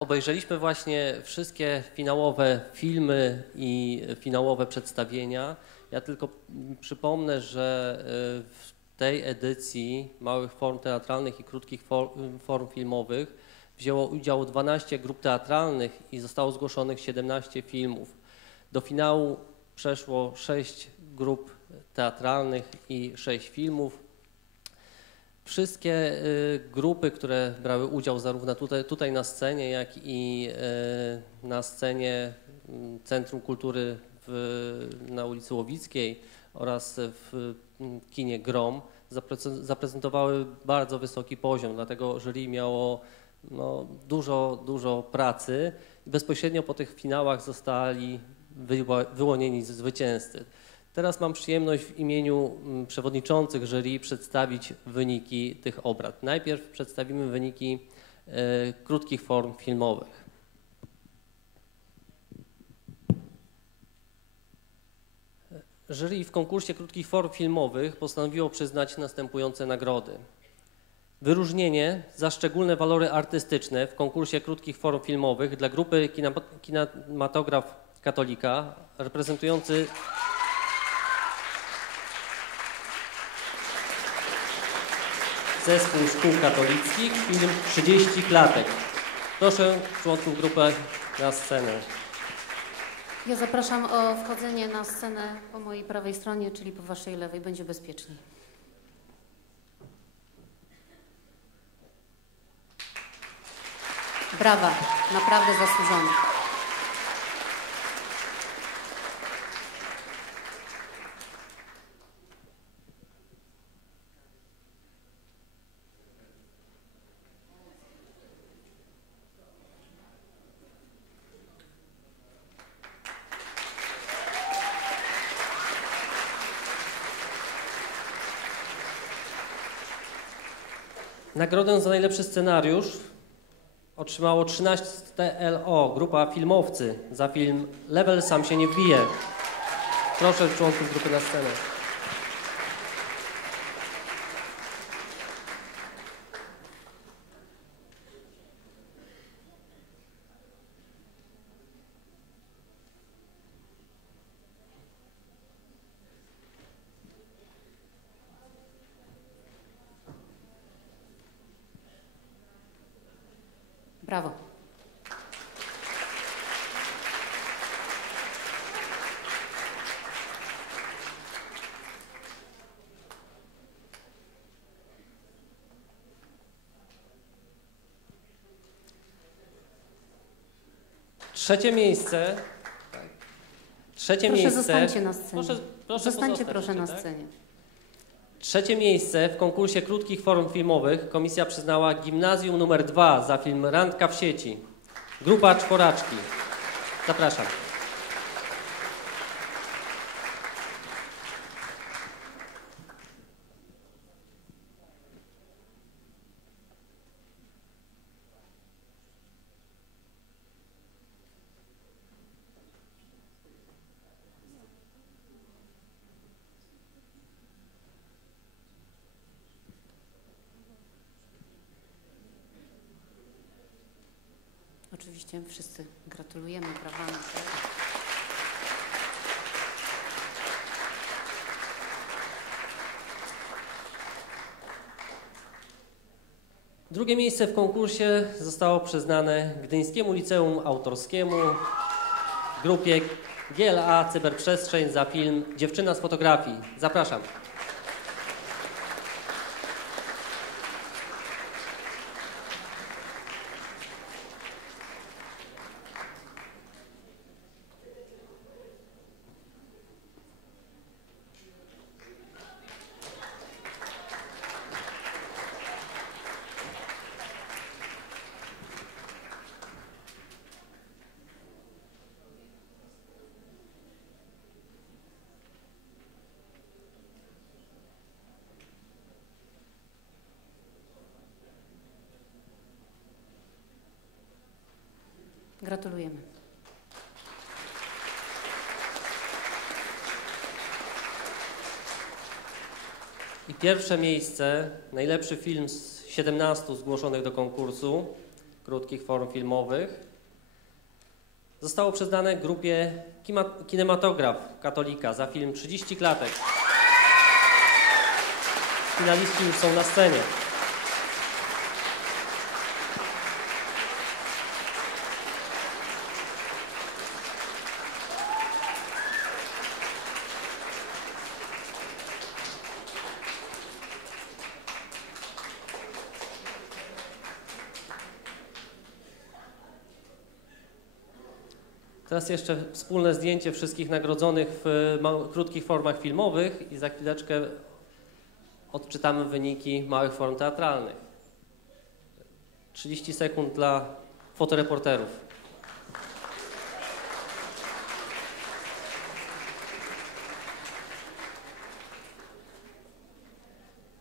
Obejrzeliśmy właśnie wszystkie finałowe filmy i finałowe przedstawienia. Ja tylko przypomnę, że y, w tej edycji małych form teatralnych i krótkich for- form filmowych wzięło udział 12 grup teatralnych i zostało zgłoszonych 17 filmów. Do finału przeszło 6 grup teatralnych i 6 filmów. Wszystkie y, grupy, które brały udział zarówno tutaj, tutaj na scenie, jak i y, na scenie mm, Centrum Kultury w, na ulicy Łowickiej oraz w mm, kinie Grom zaprezentowały bardzo wysoki poziom, dlatego jury miało no, dużo, dużo pracy bezpośrednio po tych finałach zostali wyłonieni zwycięzcy. Teraz mam przyjemność w imieniu mm, przewodniczących jury przedstawić wyniki tych obrad. Najpierw przedstawimy wyniki e, krótkich form filmowych. Jury w konkursie krótkich form filmowych postanowiło przyznać następujące nagrody. Wyróżnienie za szczególne walory artystyczne w konkursie krótkich form filmowych dla grupy Kinematograf Katolika reprezentujący Zespół Szkół Katolickich, film 30 klatek. Proszę członków grupy na scenę. Ja zapraszam o wchodzenie na scenę po mojej prawej stronie, czyli po waszej lewej. Będzie bezpieczniej. Brawa, naprawdę zasłużone. Nagrodę za najlepszy scenariusz otrzymało 13 LO, grupa filmowcy, za film Level sam się nie wbije. Proszę członków grupy na scenę. Brawo. Trzecie miejsce. Trzecie Proszę miejsce. zostańcie na scenie. Proszę, proszę Zostańcie proszę na tak? scenie. Trzecie miejsce w konkursie krótkich form filmowych komisja przyznała Gimnazjum numer 2 za film Randka w sieci. Grupa Czworaczki. Zapraszam. Oczywiście wszyscy gratulujemy brawami. Drugie miejsce w konkursie zostało przyznane Gdyńskiemu Liceum Autorskiemu, grupie GLA Cyberprzestrzeń za film Dziewczyna z fotografii. Zapraszam. Gratulujemy. I pierwsze miejsce, najlepszy film z 17 zgłoszonych do konkursu, krótkich form filmowych zostało przyznane grupie Kinematograf Katolika za film 30 klatek. Finaliści już są na scenie. Teraz jeszcze wspólne zdjęcie wszystkich nagrodzonych w mał- krótkich formach filmowych i za chwileczkę odczytamy wyniki małych form teatralnych. 30 sekund dla fotoreporterów.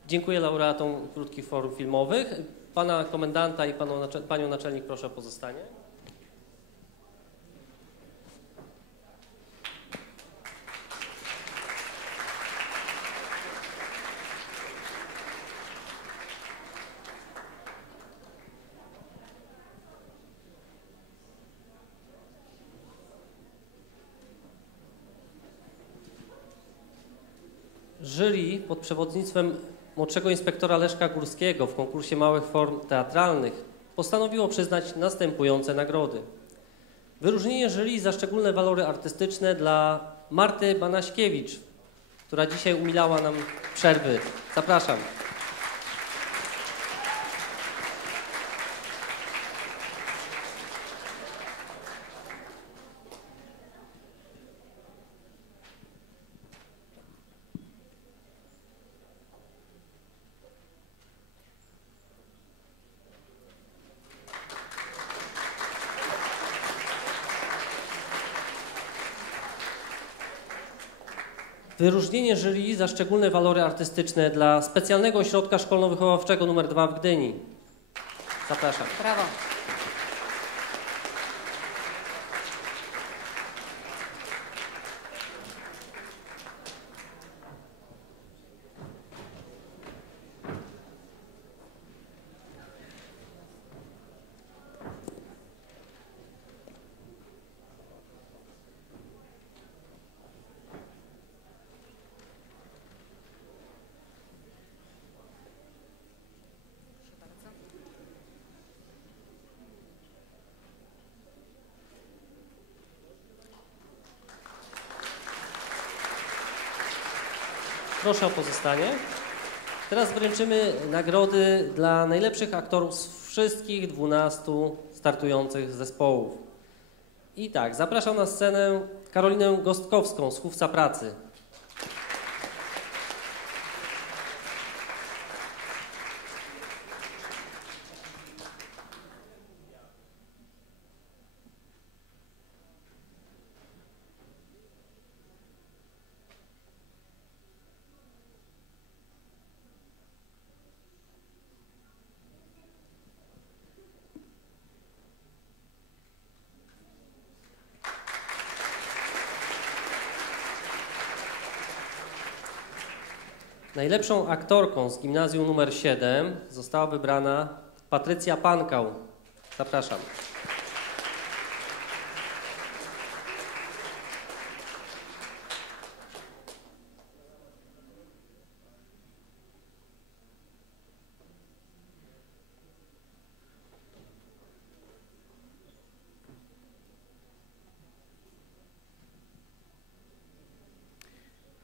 Dziękuję laureatom krótkich form filmowych. Pana komendanta i panu, panią naczelnik proszę o pozostanie. Jury pod przewodnictwem młodszego inspektora Leszka Górskiego w konkursie małych form teatralnych postanowiło przyznać następujące nagrody. Wyróżnienie jury za szczególne walory artystyczne dla Marty Banaśkiewicz, która dzisiaj umilała nam przerwy. Zapraszam. Wyróżnienie jury za szczególne walory artystyczne dla specjalnego ośrodka szkolno-wychowawczego nr 2 w Gdyni. Zapraszam. Brawo. Proszę o pozostanie. Teraz wręczymy nagrody dla najlepszych aktorów z wszystkich 12 startujących zespołów. I tak, zapraszam na scenę Karolinę Gostkowską z Chówca Pracy. Najlepszą aktorką z gimnazjum numer 7 została wybrana Patrycja Pankał. Zapraszam.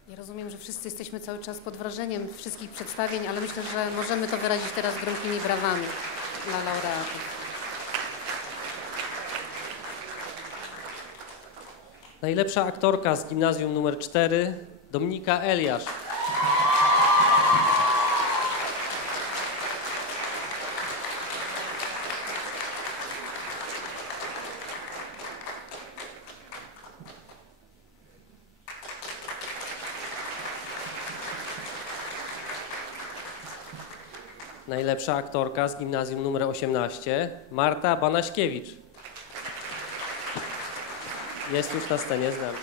Ja rozumiem, że wszyscy jesteśmy cały czas pod wrażeniem wszystkich przedstawień, ale myślę, że możemy to wyrazić teraz gromkimi brawami dla laureatów. Najlepsza aktorka z gimnazjum numer 4 Dominika Eliasz. Najlepsza aktorka z gimnazjum numer 18 Marta Banaśkiewicz. Jest już na scenie, znam.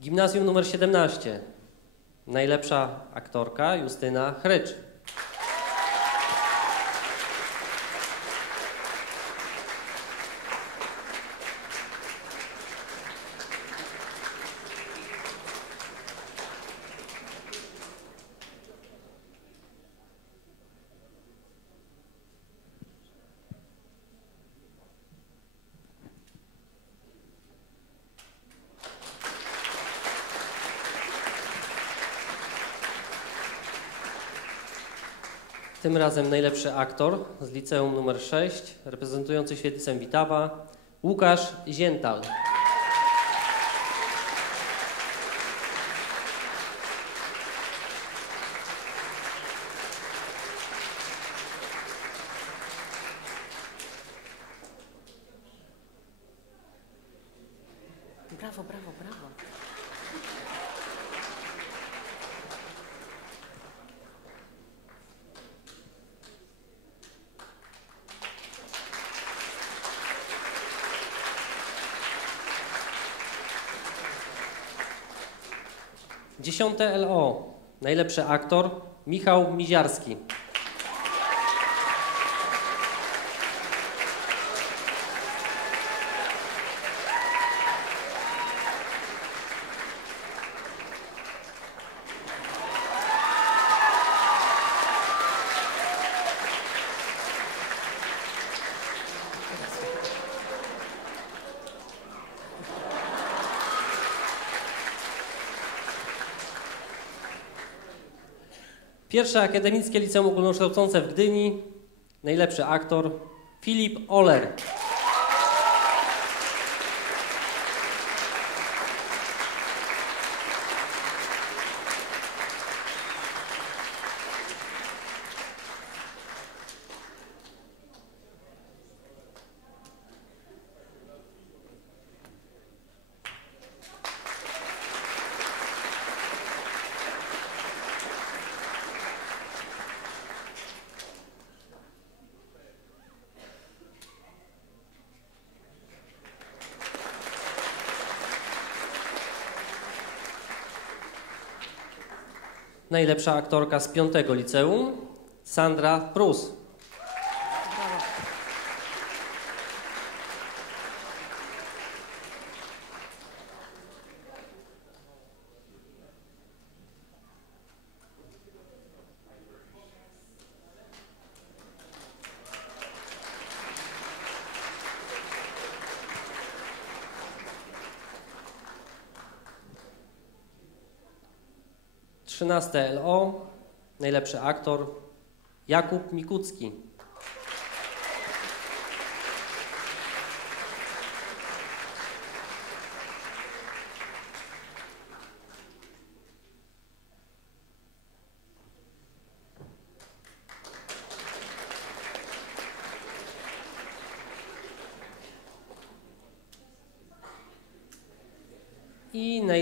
Gimnazjum numer 17. Najlepsza aktorka Justyna Chrycz. Tym razem najlepszy aktor z liceum numer 6, reprezentujący Świetlicę Witawa, Łukasz Ziental. Brawo, brawo, brawo. Dziesiąte LO. Najlepszy aktor Michał Miziarski. Pierwsze Akademickie Liceum Ogólnokształcące w Gdyni. Najlepszy aktor Filip Oler. Najlepsza aktorka z piątego liceum Sandra Prus. 13 LO, najlepszy aktor Jakub Mikucki.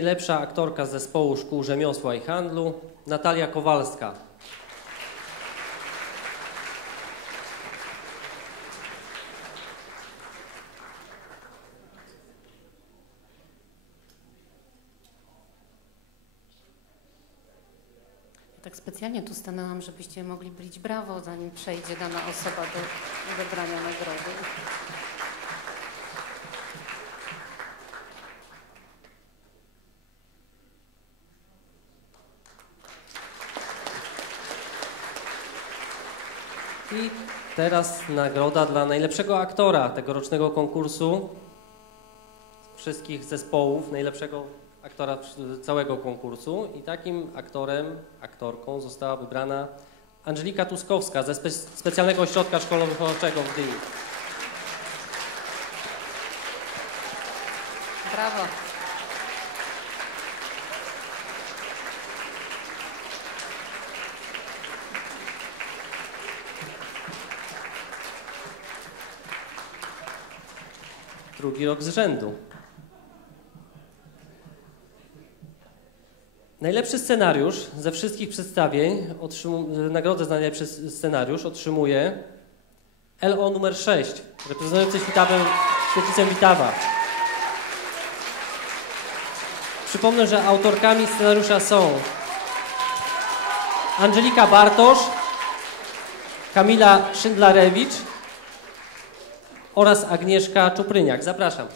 Najlepsza aktorka z zespołu Szkół Rzemiosła i Handlu Natalia Kowalska. Tak specjalnie tu stanęłam, żebyście mogli bić brawo, zanim przejdzie dana osoba do odebrania nagrody. I teraz nagroda dla najlepszego aktora tegorocznego konkursu wszystkich zespołów, najlepszego aktora całego konkursu. I takim aktorem, aktorką została wybrana Angelika Tuskowska ze spe Specjalnego Ośrodka Szkolno-Wychowawczego w Gdyni. Brawo. Drugi rok z rzędu. Najlepszy scenariusz ze wszystkich przedstawień, nagrodę za najlepszy scenariusz otrzymuje LO numer 6, reprezentujący Świtawę, Świetlicę Witawa. Przypomnę, że autorkami scenariusza są Angelika Bartosz, Kamila Szyndlarewicz oraz Agnieszka Czupryniak. Zapraszam.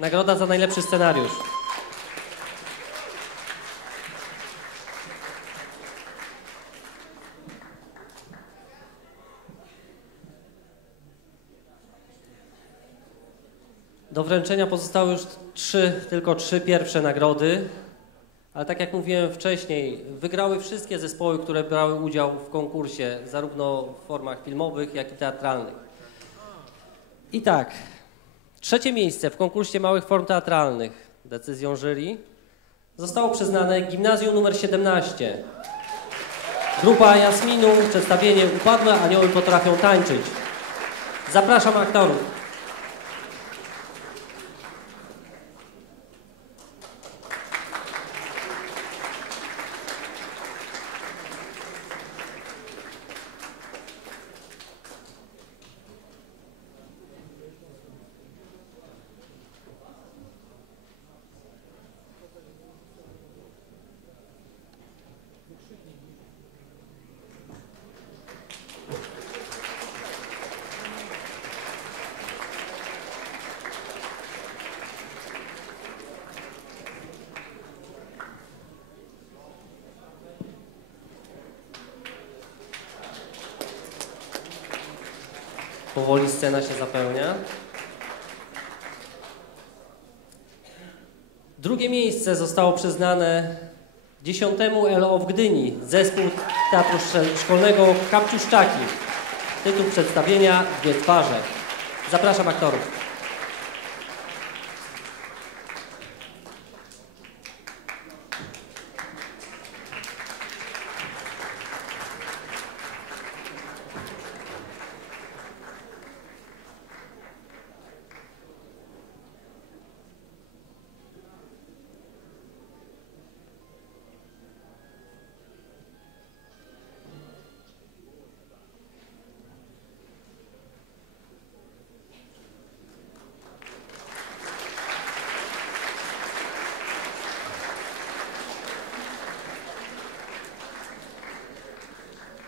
Nagroda za najlepszy scenariusz. Do wręczenia pozostały już trzy, tylko trzy pierwsze nagrody. Ale tak jak mówiłem wcześniej, wygrały wszystkie zespoły, które brały udział w konkursie, zarówno w formach filmowych, jak i teatralnych. I tak, trzecie miejsce w konkursie małych form teatralnych, decyzją jury, zostało przyznane Gimnazjum nr 17. Grupa Jasminu, przedstawienie Upadłe anioły potrafią tańczyć. Zapraszam aktorów. Powoli scena się zapełnia. Drugie miejsce zostało przyznane dziesiątemu LO w Gdyni, zespół Teatru Szkolnego Kapciuszczaki. Tytuł przedstawienia Dwie twarze. Zapraszam aktorów.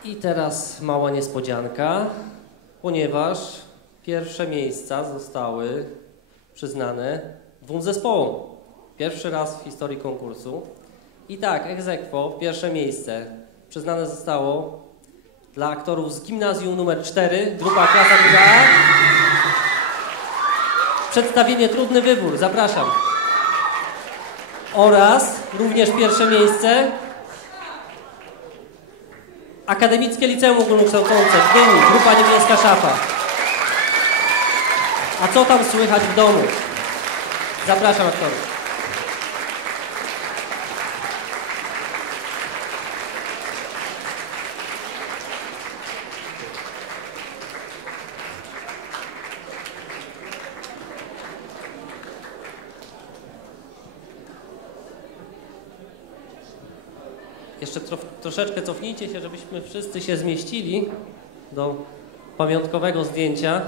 I teraz mała niespodzianka, ponieważ pierwsze miejsca zostały przyznane dwóm zespołom. Pierwszy raz w historii konkursu. I tak, egzekwo, pierwsze miejsce przyznane zostało dla aktorów z gimnazjum numer 4, grupa klasa druga Przedstawienie Trudny Wybór, zapraszam. Oraz również pierwsze miejsce Akademickie Liceum Ogólnokształcące w Gdyni, Grupa Niebieska Szafa. A co tam słychać w domu? Zapraszam aktorów. Jeszcze tro, troszeczkę cofnijcie się, żebyśmy wszyscy się zmieścili do pamiątkowego zdjęcia.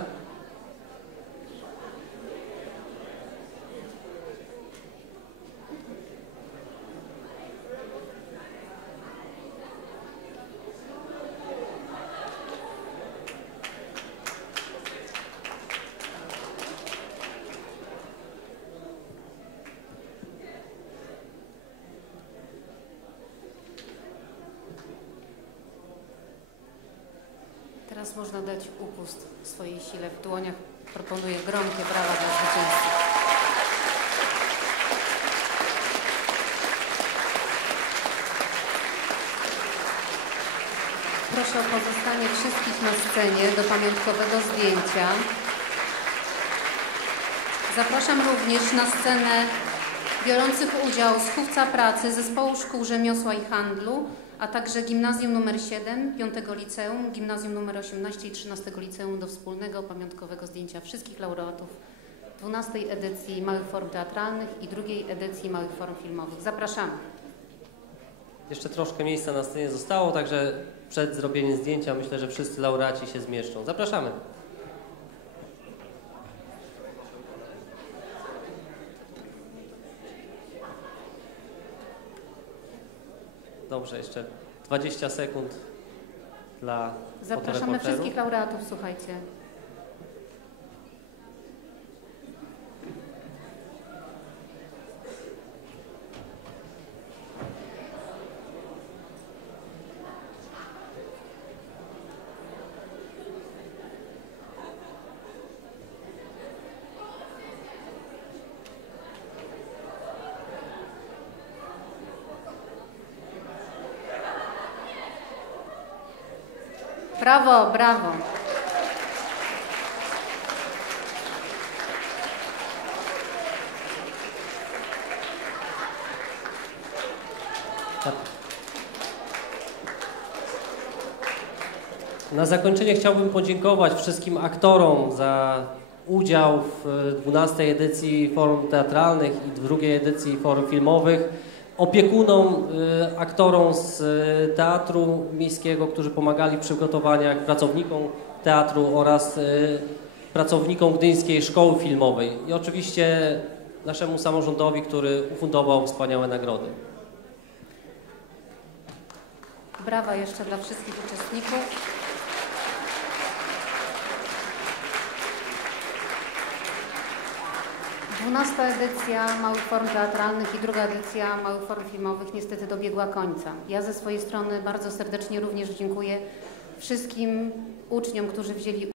Można dać upust swojej sile w dłoniach. Proponuję gromkie brawa dla zwycięzców. Proszę o pozostanie wszystkich na scenie do pamiątkowego zdjęcia. Zapraszam również na scenę biorących udział z Pracy, Zespołu Szkół Rzemiosła i Handlu, a także Gimnazjum nr 7, 5 Liceum, Gimnazjum nr 18 i 13 Liceum do wspólnego pamiątkowego zdjęcia wszystkich laureatów 12 edycji Małych Form Teatralnych i drugiej edycji Małych Form Filmowych. Zapraszamy. Jeszcze troszkę miejsca na scenie zostało, także przed zrobieniem zdjęcia myślę, że wszyscy laureaci się zmieszczą. Zapraszamy. Dobrze, jeszcze 20 sekund dla Zapraszamy wszystkich laureatów, słuchajcie. Brawo, brawo. Na zakończenie chciałbym podziękować wszystkim aktorom za udział w 12 edycji forum teatralnych i drugiej edycji forum filmowych, opiekunom, y, aktorom z y, Teatru Miejskiego, którzy pomagali w przygotowaniach, pracownikom teatru oraz y, pracownikom Gdyńskiej Szkoły Filmowej i oczywiście naszemu samorządowi, który ufundował wspaniałe nagrody. Brawa jeszcze dla wszystkich uczestników. Dwunasta edycja Małych Form Teatralnych i druga edycja Małych Form Filmowych niestety dobiegła końca. Ja ze swojej strony bardzo serdecznie również dziękuję wszystkim uczniom, którzy wzięli